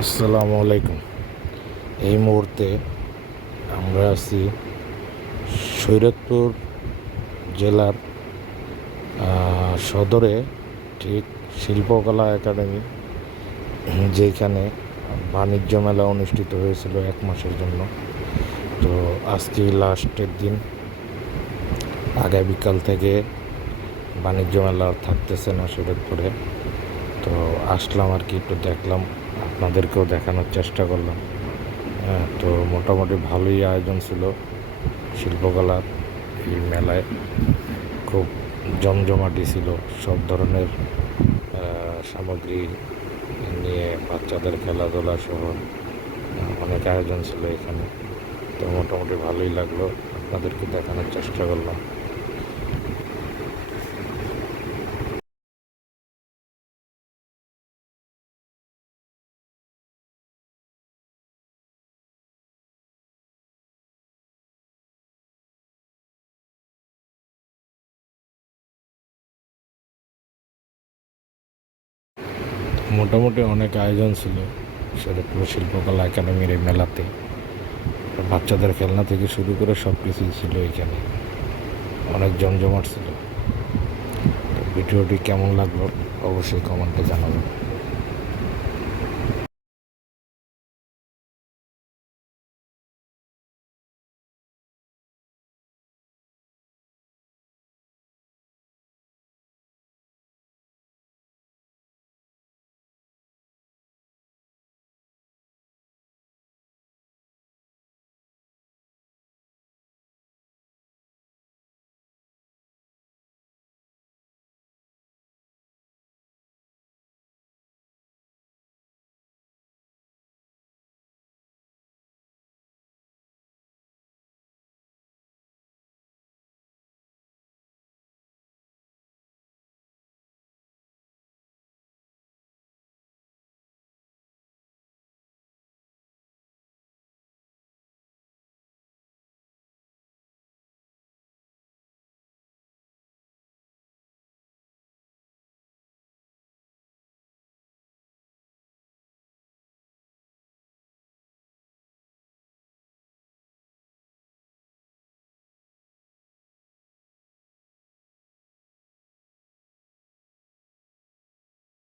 আসসালামু আলাইকুম। এই মুহূর্তে আমরা আছি শরীয়তপুর জেলার সদরে, ঠিক শিল্পকলা একাডেমি, যেখানে বাণিজ্য মেলা অনুষ্ঠিত হয়েছিল 1 মাসের জন্য। তো আজকে লাস্টের দিন, আগামীকাল থেকে বাণিজ্য মেলা আর থাকতেছে না শরীয়তপুরে। তো আসলাম আর কি, একটু দেখলাম, আপনাদেরকেও দেখানোর চেষ্টা করলাম। তো মোটামুটি ভালোই আয়োজন ছিল শিল্পকলার এই মেলায়। খুব জমজমাটি ছিল, সব ধরনের সামগ্রী নিয়ে বাচ্চাদের খেলাধুলা সহ অনেক আয়োজন ছিল এখানে। তো মোটামুটি ভালোই লাগলো, আপনাদেরকে দেখানোর চেষ্টা করলাম। মোটামুটি অনেক আয়োজন ছিল শরীয়তপুর শিল্পকলা একাডেমির এই মেলাতে। বাচ্চাদের খেলনা থেকে শুরু করে সব কিছুই ছিল এখানে, অনেক জমজমাট ছিল। তো ভিডিওটি কেমন লাগলো অবশ্যই কমেন্টে জানাবেন।